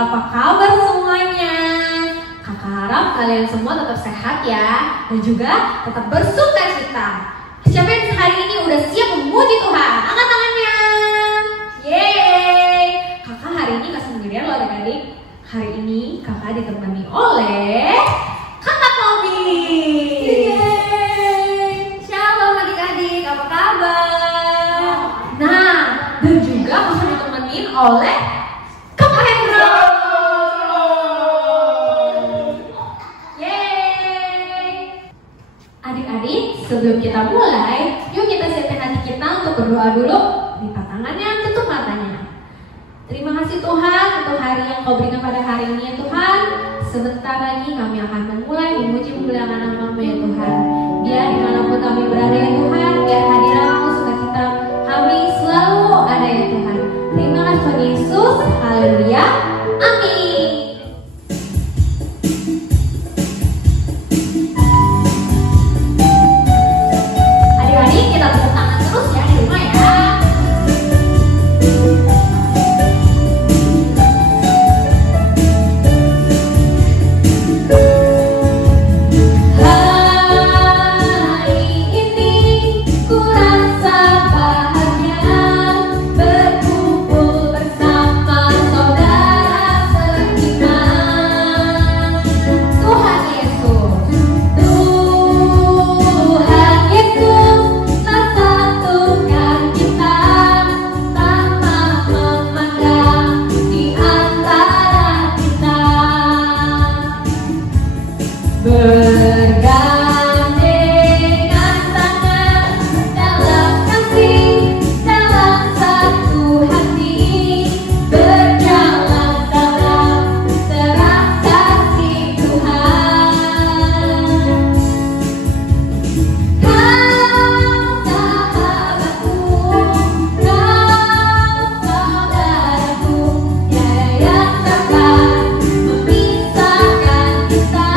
apa kabar semuanya? Kakak harap kalian semua tetap sehat ya, dan juga tetap bersuka cita. Siapa yang hari ini udah siap memuji Tuhan? Angkat tangannya. Yeay! Kakak hari ini gak sendirian loh adik-adik. Hari ini kakak ditemani oleh Kakak Tommy. Yeay! Shalom adik-adik, apa kabar? Nah, dan juga kakak ditemenin oleh Kakak Hendro. Yeay! Adik-adik, sebelum kita mulai, yuk kita siapkan hati kita untuk berdoa dulu. Lipat tangannya, tutup matanya. Terima kasih Tuhan untuk hari yang Kau berikan pada hari ini ya Tuhan. Sebentar lagi kami akan memulai memuji memuliakan nama-Mu ya Tuhan. Biar dimanapun kami berada ya Tuhan, biar hadirat-Mu, sukacita kami selalu ada ya Tuhan. Terima kasih Tuhan Yesus. Haleluya. Amin. Adik-adik, kita tepuk tangan terus ya di rumah ya. Memisahkan kita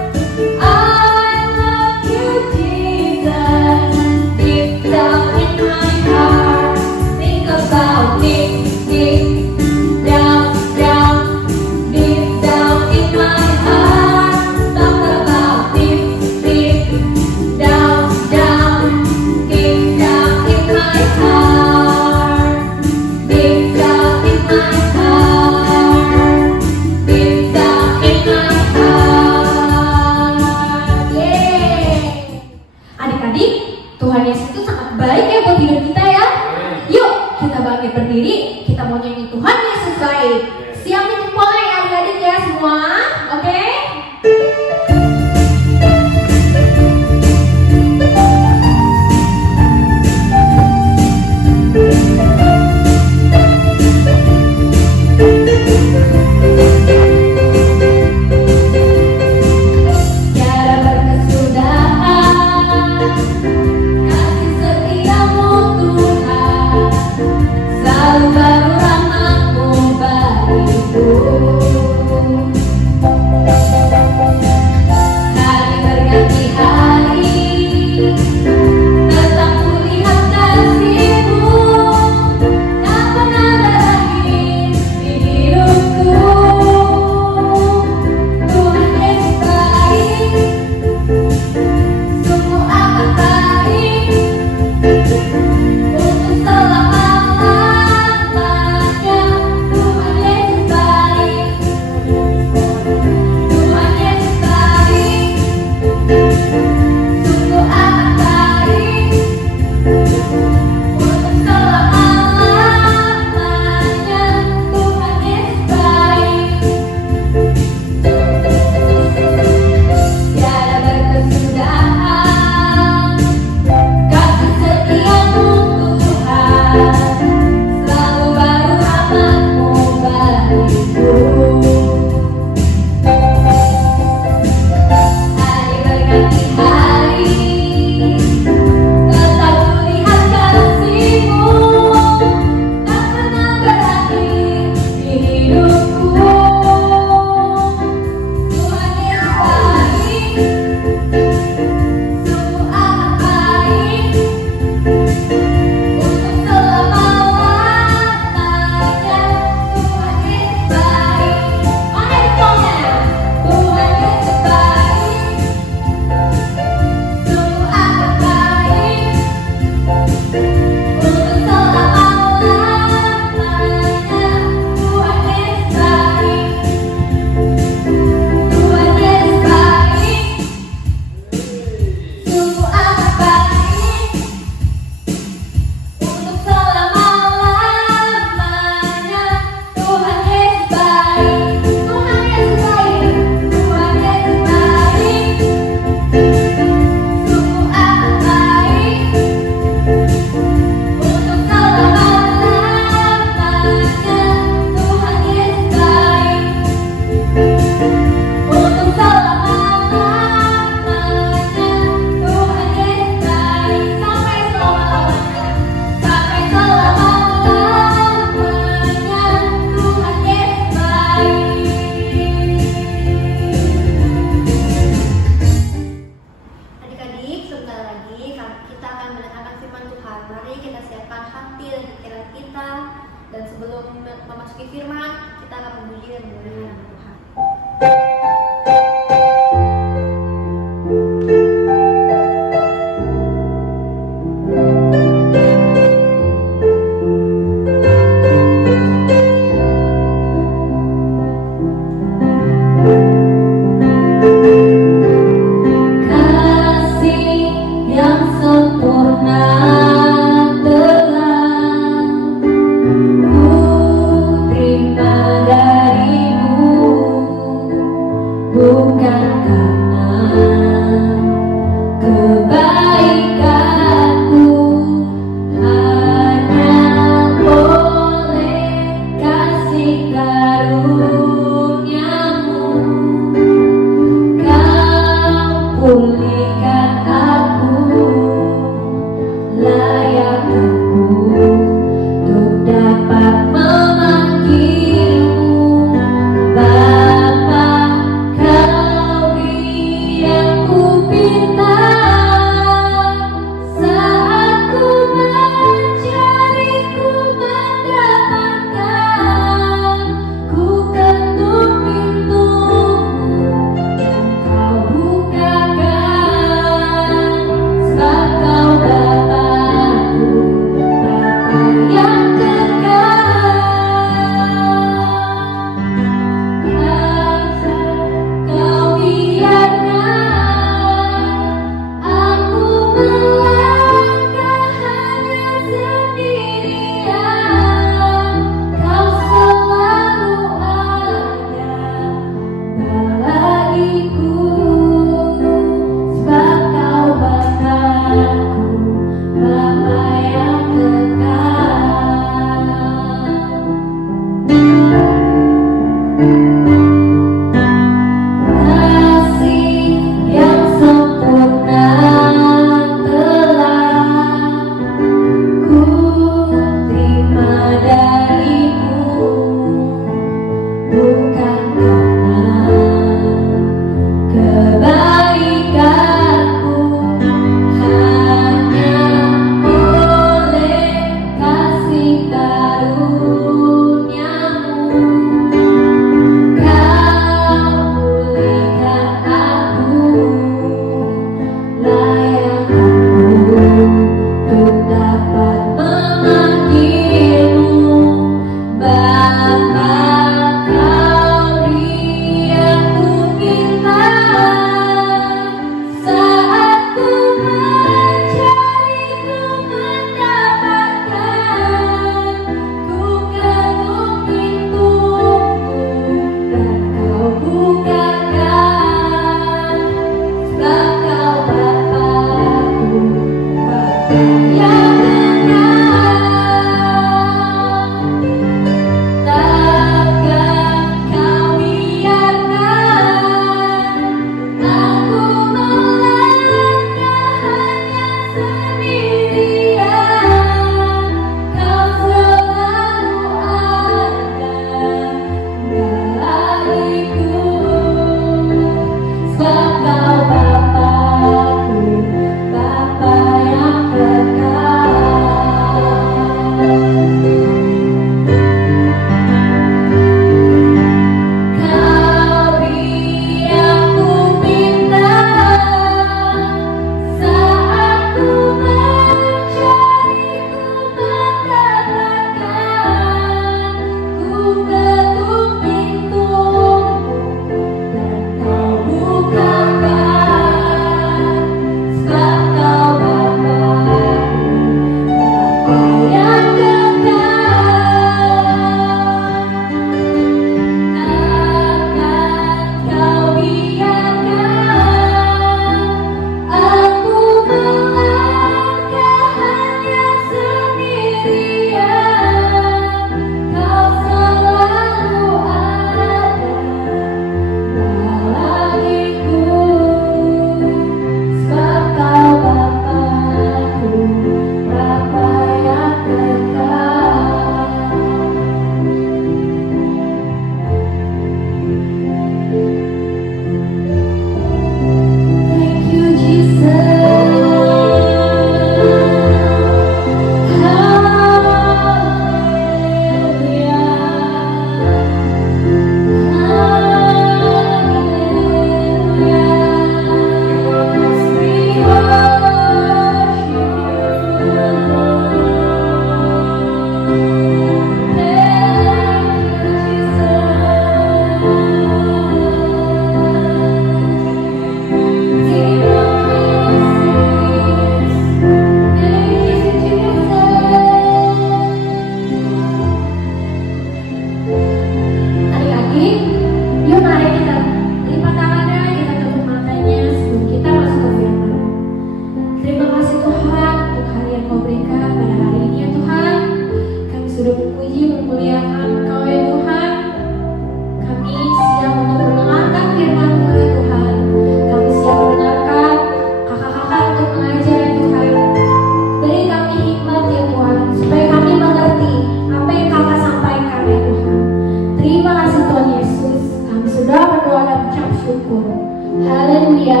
bersyukur. Haleluya.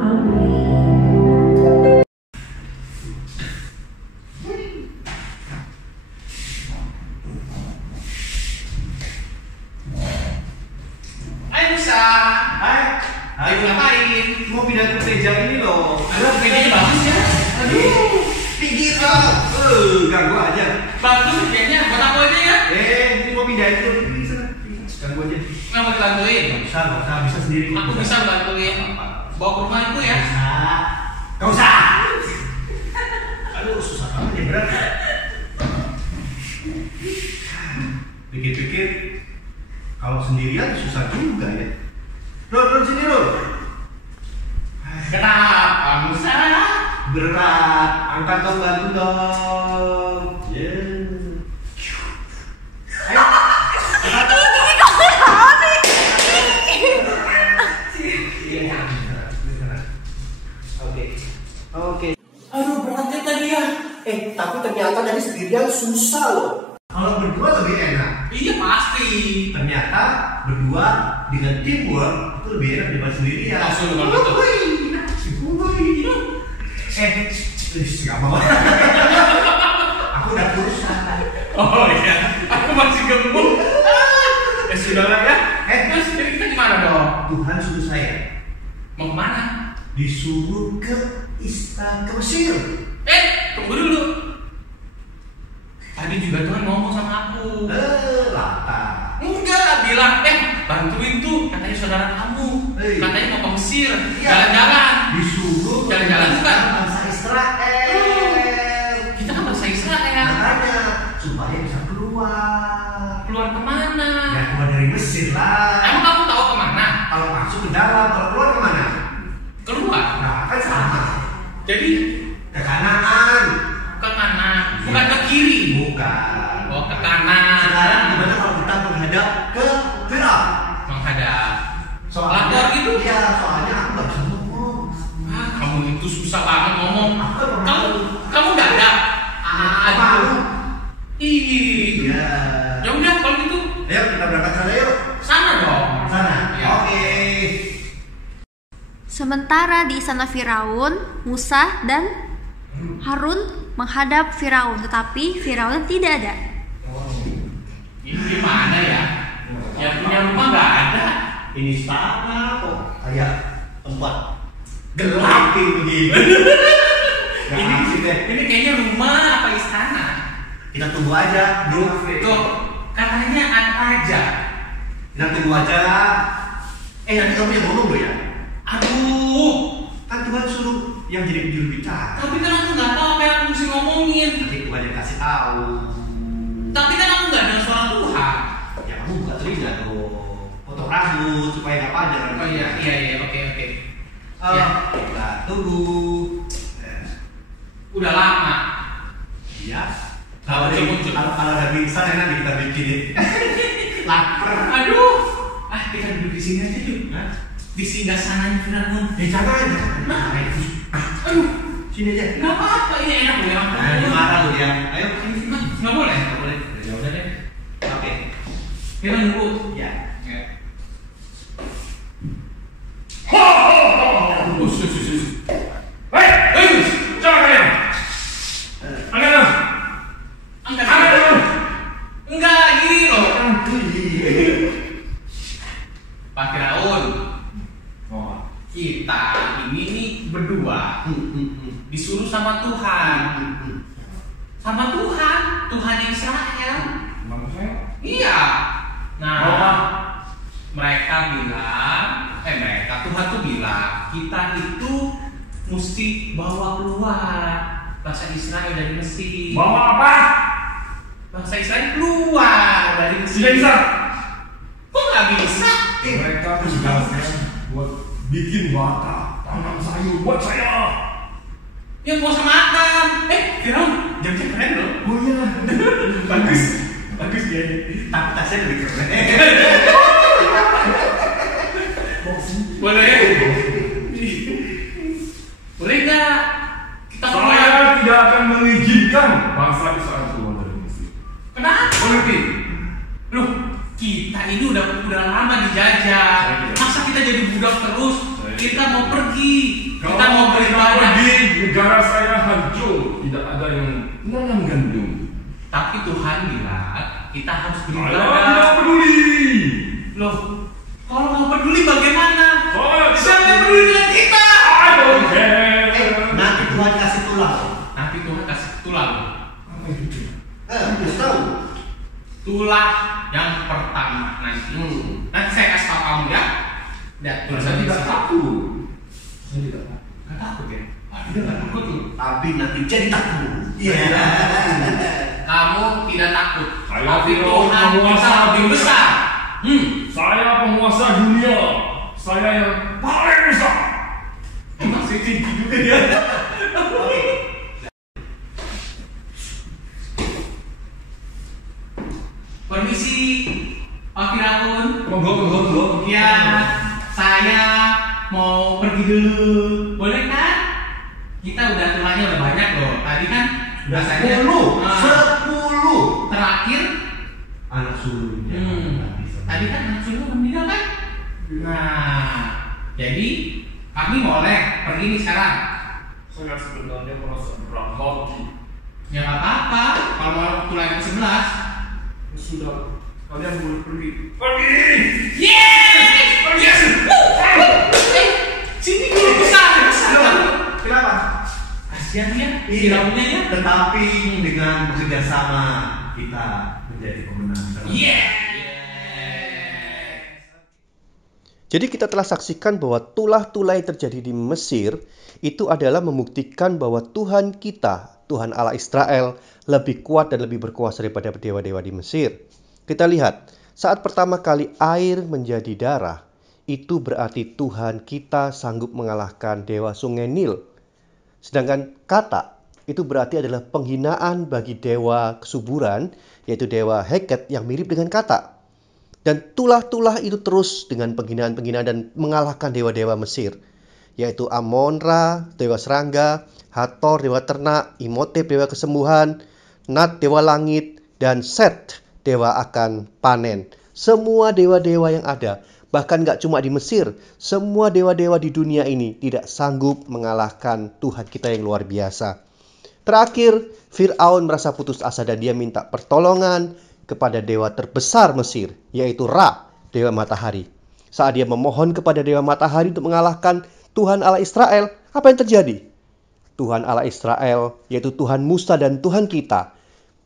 Amin. Hai Musa. Hai. Ayo ngapain? Mau pindah ke meja ini loh. Aduh, bedanya bagus ya. Aduh, Tinggi loh. Ganggu aja. bagus bedanya. Buat aku aja ya. Ini mau pindah itu. Ini sana. Ganggu aja. Nggak mau dibantuin. Nggak usah, bisa sendiri. Aku bisa bantuin. Bawa ke rumah ibu ya. Gak usah. Aduh, susah banget ya, berat. Pikir-pikir, kalau sendirian susah juga ya. Rod, sini Rod. Kenapa Musa? Berat, angkat dong, bantu dong. Ayo. Oke. Aduh, beratnya tadi ya. Tapi ternyata dari sendirian susah loh. Kalau berdua lebih enak. Iya pasti. Ternyata berdua dengan teamwork itu lebih enak daripada sendirian. Langsung kalau gitu. Gak mau. Aku udah kurus. Oh iya, aku masih gemuk. Sudah lah ya. Terus jadi kita gimana dong? Tuhan suruh saya Mau kemana? disuruh ke istana ke Mesir. Tunggu dulu. Tadi juga Tuhan ngomong sama aku. Lata. Enggak, bilang, bantuin tuh katanya saudara kamu. Katanya mau ke Mesir, Iya. jalan-jalan. Disuruh Jalan-jalan bukan? bangsa Israel. Kita kan bangsa Israel. Makanya supaya bisa keluar. Keluar kemana? Ya keluar dari Mesir lah. Emang kamu tahu kemana? Kalau masuk ke dalam, kalau keluar kemana? Keluar. Nah kan sama. Jadi Ke kanan. ke kanan, bukan ke kiri. Bukan. Oh, ke kanan. Sekarang gimana kalau kita menghadap ke Firaun? Menghadap. Soalnya Lapor gitu? Iya, soalnya aku nggak bisa ngomong. Kamu itu susah banget ngomong. Aku Kamu nggak ada. malu. Ih. Iya. Ya udah kalau gitu Ayo kita berangkat sana yuk. sana dong. Sana. Ya. Oke. Sementara di istana Firaun, Musa dan Harun menghadap Firaun, tetapi Firaun tidak ada. Ini gimana ya? Yang punya rumah nggak ada. Ini istana kok kayak tempat gelap begini. Ini kayaknya rumah apa istana? Kita tunggu aja, bro. Tuh katanya ada aja. Kita tunggu aja. Nanti kamu yang ngomong loh ya. Aduh. Kan Tuhan suruh yang jadi juru bicara. Tapi kan aku nggak tahu apa yang aku mesti ngomongin. Nanti Tuhan yang kasih tahu. Tapi kan aku nggak ada suara Tuhan. Ya kamu buka telinga tuh. Potong rambut supaya nggak panjang. Oh iya, oke. Ya. Kita tunggu. Udah lama. Iya. Kalau Muncul. ada pingsan enak kita bikinin. Lapar. Aduh. Kita duduk di sini aja yuk. Di singgah sananya Firaun. Jangan. Aduh. Sini aja. Nggak apa-apa, ini enak loh yang aku. Marah lu dia. Ayo sini. Nggak boleh. Ya udah deh. Oke. Kita nunggu. Ya. Coba kalian. Angkat. Enggak gini loh. Pak Firaun. Kita ini nih berdua disuruh sama Tuhan. Sama Tuhan yang Israel. Iya. Nah, mereka bilang, Tuhan tuh bilang, kita itu mesti bawa keluar bangsa Israel dari Mesir. Bawa apa? Bangsa Israel keluar dari Mesir. Tidak bisa. Kok nggak bisa? Mereka tugasnya buat bikin wadah, tanam sayur buat saya. Ya gak usah makan. Firaun, jamnya keren loh. Oh iya. Bagus dia. Tapi tasnya lebih keren. Boleh? Boleh nggak? Kita keluar. Saya tidak akan mengizinkan bangsa Israel keluar dari Mesir. Kenapa? Mengerti? Loh, kita ini udah lama dijajah. Masa kita jadi budak terus. Kita mau pergi. Kita Kalau mau beribadah. pergi, negara saya hancur. Tidak ada yang nanam gandum. Tapi Tuhan bilang kita harus Saya tidak beribadah. peduli. Loh, kalau nggak peduli bagaimana? Saya Siapa peduli dengan kita? I don't care. Nanti Tuhan kasih tulang. Nanti Tuhan kasih tulang. Apa itu? Harus tahu. Tulang yang pertama nanti. Nanti saya kasih tahu kamu ya. Lihat Saya tulisan di tidak sini. takut. Saya tidak takut. Nggak takut ya? Tidak takut tuh. Tapi nanti jadi takut. Kamu tidak takut. Saya Tapi tidak Tuhan kita menguasai lebih besar. Saya penguasa dunia. Saya yang paling besar. Masih tinggi juga ya. Permisi, Pak Firaun. Monggo. Ya, saya mau pergi dulu. Boleh kan? Kita udah tulangnya udah banyak loh. Tadi kan rasanya 10 terakhir. anak sulungnya. Tadi kan anak sulung meninggal kan? Nah, jadi kami boleh pergi nih sekarang. Saya sebenarnya merasa berat hati. Ya nggak apa-apa. Kalau mau tulang yang 11. Sudah, kalian boleh pergi. Pergi! Yes! Sini dulu besar. Kenapa? Kasihan dia, Firaunnya ya. Tetapi dengan bekerja sama kita menjadi pemenang. Jadi kita telah saksikan bahwa tulah-tulah yang terjadi di Mesir itu adalah membuktikan bahwa Tuhan kita, Tuhan Allah Israel, lebih kuat dan lebih berkuasa daripada dewa-dewa di Mesir. Kita lihat, saat pertama kali air menjadi darah, itu berarti Tuhan kita sanggup mengalahkan dewa sungai Nil. Sedangkan kata, itu berarti adalah penghinaan bagi dewa kesuburan, yaitu dewa Heket yang mirip dengan kata. Dan tulah-tulah itu terus dengan penghinaan-penghinaan dan mengalahkan dewa-dewa Mesir, yaitu Amon-Ra, dewa serangga, Hathor, dewa ternak, Imhotep, dewa kesembuhan, Nat, dewa langit, dan Set, dewa akan panen. Semua dewa-dewa yang ada, bahkan gak cuma di Mesir, semua dewa-dewa di dunia ini tidak sanggup mengalahkan Tuhan kita yang luar biasa. Terakhir, Fir'aun merasa putus asa dan dia minta pertolongan kepada dewa terbesar Mesir, yaitu Ra, dewa matahari. Saat dia memohon kepada dewa matahari untuk mengalahkan Tuhan Allah Israel, apa yang terjadi? Tuhan Allah Israel, yaitu Tuhan Musa dan Tuhan kita,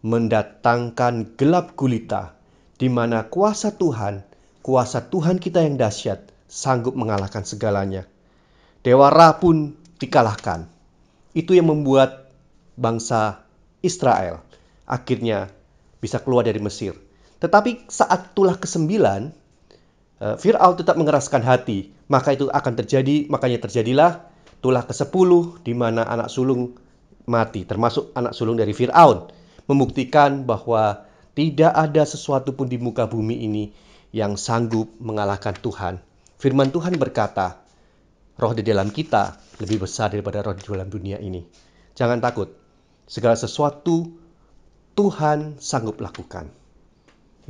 mendatangkan gelap gulita, di mana kuasa Tuhan kita yang dahsyat, sanggup mengalahkan segalanya. Dewa Ra pun dikalahkan. Itu yang membuat bangsa Israel akhirnya bisa keluar dari Mesir. Tetapi saat tulah ke-9, Fir'aun tetap mengeraskan hati. Makanya terjadilah tulah ke-10 di mana anak sulung mati, termasuk anak sulung dari Fir'aun. Membuktikan bahwa tidak ada sesuatu pun di muka bumi ini yang sanggup mengalahkan Tuhan. Firman Tuhan berkata, roh di dalam kita lebih besar daripada roh di dalam dunia ini. Jangan takut. Segala sesuatu Tuhan sanggup lakukan.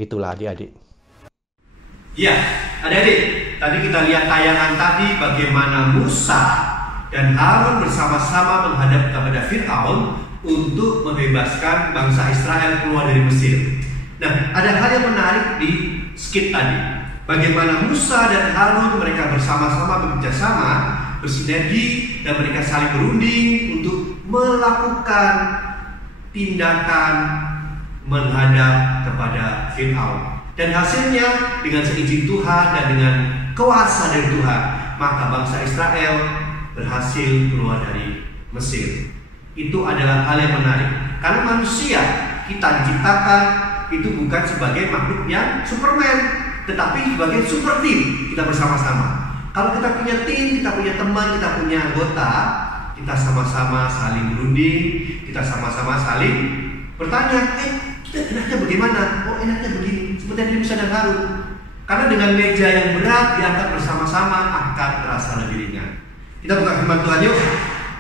Itulah adik-adik. Ya, adik-adik, tadi kita lihat tayangan tadi bagaimana Musa dan Harun bersama-sama menghadap kepada Fir'aun untuk membebaskan bangsa Israel keluar dari Mesir. Nah, ada hal yang menarik di skit tadi. Bagaimana Musa dan Harun mereka bersama-sama bekerjasama, bersinergi, dan mereka saling berunding untuk melakukan tindakan menghadap kepada Fir'aun. Dan hasilnya dengan seizin Tuhan dan dengan kuasa dari Tuhan, maka bangsa Israel berhasil keluar dari Mesir. Itu adalah hal yang menarik. Karena manusia kita diciptakan itu bukan sebagai makhluk yang Superman, tetapi sebagai super team. Kita bersama-sama. Kalau kita punya tim, kita punya teman, kita punya anggota, kita sama-sama saling berunding, kita sama-sama saling bertanya, kita enaknya bagaimana? Oh, enaknya begini. Seperti yang Musa dan Harun. Karena dengan meja yang berat diangkat bersama-sama akan terasa lebih ringan. Kita buka firman Tuhan yuk.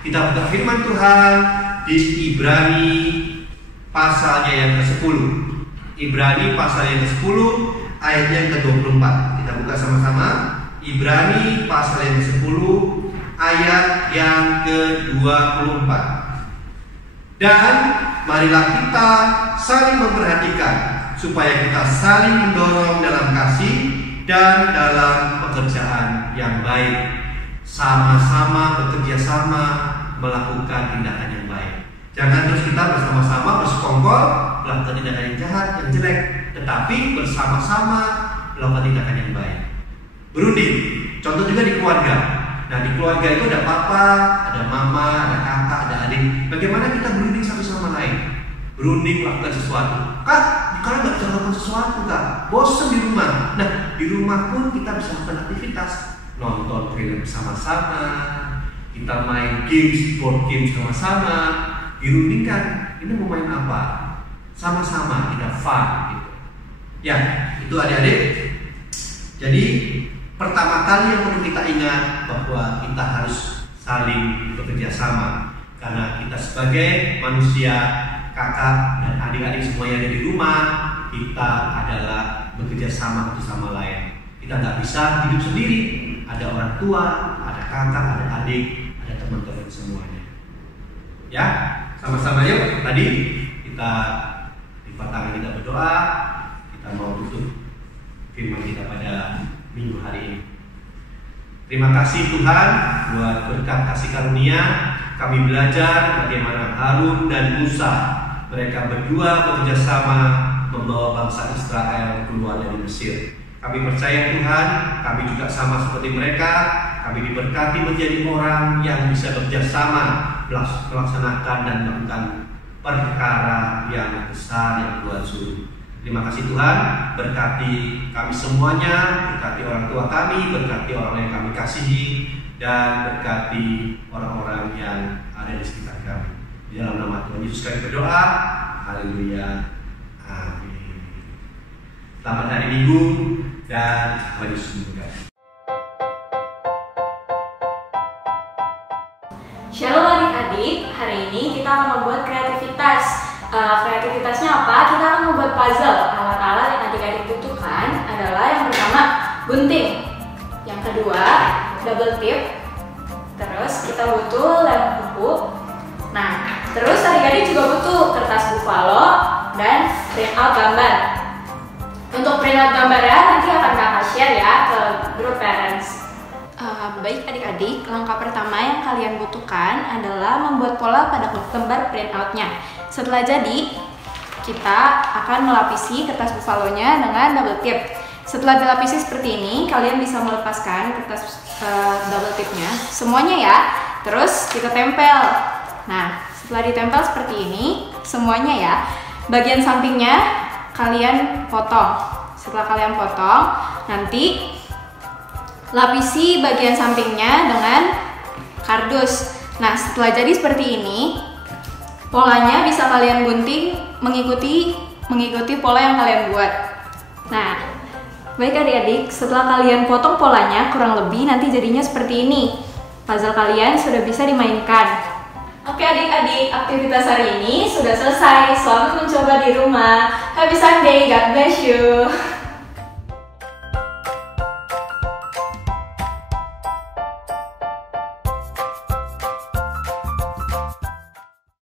Kita buka firman Tuhan di Ibrani pasalnya yang ke-10. Ibrani pasal yang ke-10 ayatnya yang ke-24. Kita buka sama-sama. Ibrani pasal yang ke-10 ayat yang ke-24. Dan marilah kita saling memperhatikan supaya kita saling mendorong dalam kasih dan dalam pekerjaan yang baik, sama-sama bekerja sama melakukan tindakan yang baik. Jangan terus kita bersama-sama bersekongkol melakukan tindakan yang jahat, yang jelek, tetapi bersama-sama melakukan tindakan yang baik. Berunding, contoh juga di keluarga. Nah, di keluarga itu ada papa, ada mama, ada kakak, ada adik. Bagaimana kita berunding satu sama lain? Berunding melakukan sesuatu. Kak, kalau nggak bisa melakukan sesuatu, Kak, bosan di rumah. Nah, di rumah pun kita bisa melakukan aktivitas, nonton film bersama-sama, kita main games, board games sama-sama. Dirundingkan, ini mau main apa? Sama-sama kita fun gitu. Ya, itu adik-adik. Jadi pertama kali yang perlu kita ingat bahwa kita harus saling bekerja sama, karena kita sebagai manusia, kakak dan adik-adik semua yang ada di rumah, kita adalah bekerja sama satu sama lain. Kita nggak bisa hidup sendiri. Ada orang tua, ada kakak, ada adik, ada teman-teman semuanya. Ya, sama-sama yuk. Tadi kita lipat tangan, kita berdoa. Kita mau tutup firman kita pada minggu hari ini. Terima kasih Tuhan buat berkat kasih karunia. Kami belajar bagaimana Harun dan Musa, mereka berdua bekerja sama membawa bangsa Israel keluar dari Mesir. Kami percaya Tuhan, kami juga sama seperti mereka. Kami diberkati menjadi orang yang bisa bekerjasama melaksanakan dan melakukan perkara yang besar yang Tuhan suruh. Terima kasih Tuhan, berkati kami semuanya, berkati orang tua kami, berkati orang yang kami kasihi, dan berkati orang-orang yang ada di sekitar kami. Di dalam nama Tuhan Yesus kami berdoa. Haleluya. Amin. Selamat hari Minggu dan Tuhan Yesus memberkati. Shalom adik-adik, hari ini kita akan membuat kreativitas. Kreativitasnya apa? Kita akan membuat puzzle. Alat-alat yang adik-adik butuhkan adalah yang pertama gunting, yang kedua double tip, terus kita butuh lem buku. Nah, terus adik-adik juga butuh kertas buffalo dan printout gambar. Untuk printout gambarnya nanti akan kakak share ya ke grup parents. Baik adik-adik, langkah pertama yang kalian butuhkan adalah membuat pola pada lembar printoutnya. Setelah jadi, kita akan melapisi kertas buffalo-nya dengan double tip. Setelah dilapisi seperti ini, kalian bisa melepaskan kertas double tipnya semuanya ya. Terus kita tempel. Nah, setelah ditempel seperti ini semuanya ya, bagian sampingnya kalian potong. Setelah kalian potong, nanti lapisi bagian sampingnya dengan kardus. Nah, setelah jadi seperti ini, polanya bisa kalian gunting mengikuti pola yang kalian buat. Nah, baik adik-adik, setelah kalian potong polanya kurang lebih nanti jadinya seperti ini. Puzzle kalian sudah bisa dimainkan. Oke adik-adik, aktivitas hari ini sudah selesai. Selamat mencoba di rumah. Happy Sunday, God bless you.